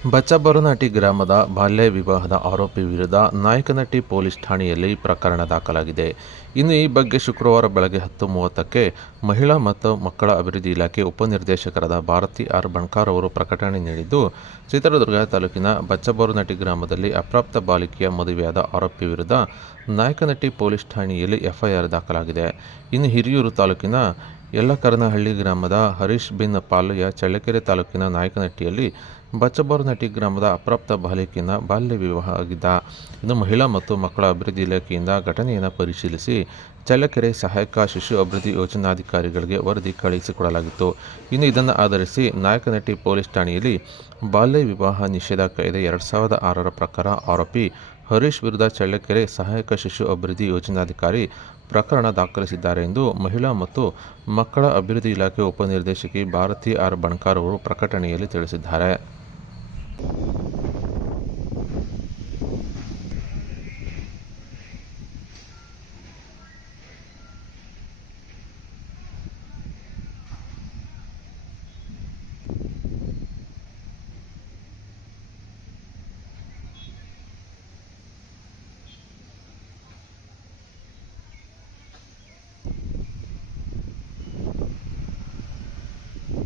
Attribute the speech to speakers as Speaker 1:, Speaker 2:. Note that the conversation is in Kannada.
Speaker 1: ಬಚ್ಚಬರನಹಟ್ಟಿ ಗ್ರಾಮದ ಬಾಲ್ಯ ವಿವಾಹದ ಆರೋಪಿ ವಿರುದ್ಧ ನಾಯಕನಟ್ಟಿ ಪೊಲೀಸ್ ಠಾಣೆಯಲ್ಲಿ ಪ್ರಕರಣ ದಾಖಲಾಗಿದೆ. ಇನ್ನು ಈ ಬಗ್ಗೆ ಶುಕ್ರವಾರ ಬೆಳಗ್ಗೆ ಹತ್ತು ಮೂವತ್ತಕ್ಕೆ ಮಹಿಳಾ ಮತ್ತು ಮಕ್ಕಳ ಅಭಿವೃದ್ಧಿ ಇಲಾಖೆ ಉಪನಿರ್ದೇಶಕರಾದ ಭಾರತಿ ಆರ್ ಬಣ್ಕಾರ್ ಅವರು ಪ್ರಕಟಣೆ ನೀಡಿದ್ದು, ಚಿತ್ರದುರ್ಗ ತಾಲೂಕಿನ ಬಚ್ಚಬರನಹಟ್ಟಿ ಗ್ರಾಮದಲ್ಲಿ ಅಪ್ರಾಪ್ತ ಬಾಲಿಕೆಯ ಮದುವೆಯಾದ ಆರೋಪಿ ವಿರುದ್ಧ ನಾಯಕನಟ್ಟಿ ಪೊಲೀಸ್ ಠಾಣೆಯಲ್ಲಿ ಎಫ್ಐಆರ್ ದಾಖಲಾಗಿದೆ. ಇನ್ನು ಹಿರಿಯೂರು ತಾಲೂಕಿನ ಯಲ್ಲಕರನಹಳ್ಳಿ ಗ್ರಾಮದ ಹರೀಶ್ ಬಿನ್ ಪಾಲಯ್ಯ ಚಳ್ಳಕೆರೆ ತಾಲೂಕಿನ ನಾಯಕನಹಟ್ಟಿಯಲ್ಲಿ ಬಚ್ಚಬರನಹಟ್ಟಿ ಗ್ರಾಮದ ಅಪ್ರಾಪ್ತ ಬಾಲಕಿನ ಬಾಲ್ಯ ವಿವಾಹ ಆಗಿದ್ದ. ಇನ್ನು ಮಹಿಳಾ ಮತ್ತು ಮಕ್ಕಳ ಅಭಿವೃದ್ಧಿ ಇಲಾಖೆಯಿಂದ ಘಟನೆಯನ್ನು ಪರಿಶೀಲಿಸಿ ಚಳ್ಳಕೆರೆ ಸಹಾಯಕ ಶಿಶು ಅಭಿವೃದ್ಧಿ ಯೋಜನಾಧಿಕಾರಿಗಳಿಗೆ ವರದಿ ಕಳುಹಿಸಿಕೊಡಲಾಗಿತ್ತು. ಇನ್ನು ಇದನ್ನು ಆಧರಿಸಿ ನಾಯಕನಹಟ್ಟಿ ಪೊಲೀಸ್ ಠಾಣೆಯಲ್ಲಿ ಬಾಲ್ಯ ವಿವಾಹ ನಿಷೇಧ ಕಾಯ್ದೆ ಎರಡು ಸಾವಿರದ ಆರರ ಪ್ರಕಾರ ಆರೋಪಿ ಹರೀಶ್ ವಿರುದ್ಧ ಚಳ್ಳಕೆರೆ ಸಹಾಯಕ ಶಿಶು ಅಭಿವೃದ್ಧಿ ಯೋಜನಾಧಿಕಾರಿ ಪ್ರಕರಣ ದಾಖಲಿಸಿದ್ದಾರೆ ಎಂದು ಮಹಿಳಾ ಮತ್ತು ಮಕ್ಕಳ ಅಭಿವೃದ್ಧಿ ಇಲಾಖೆ ಉಪನಿರ್ದೇಶಕಿ ಭಾರತಿ ಆರ್ ಬಣ್ಕಾರ್ ಅವರು ಪ್ರಕಟಣೆಯಲ್ಲಿ ತಿಳಿಸಿದ್ದಾರೆ.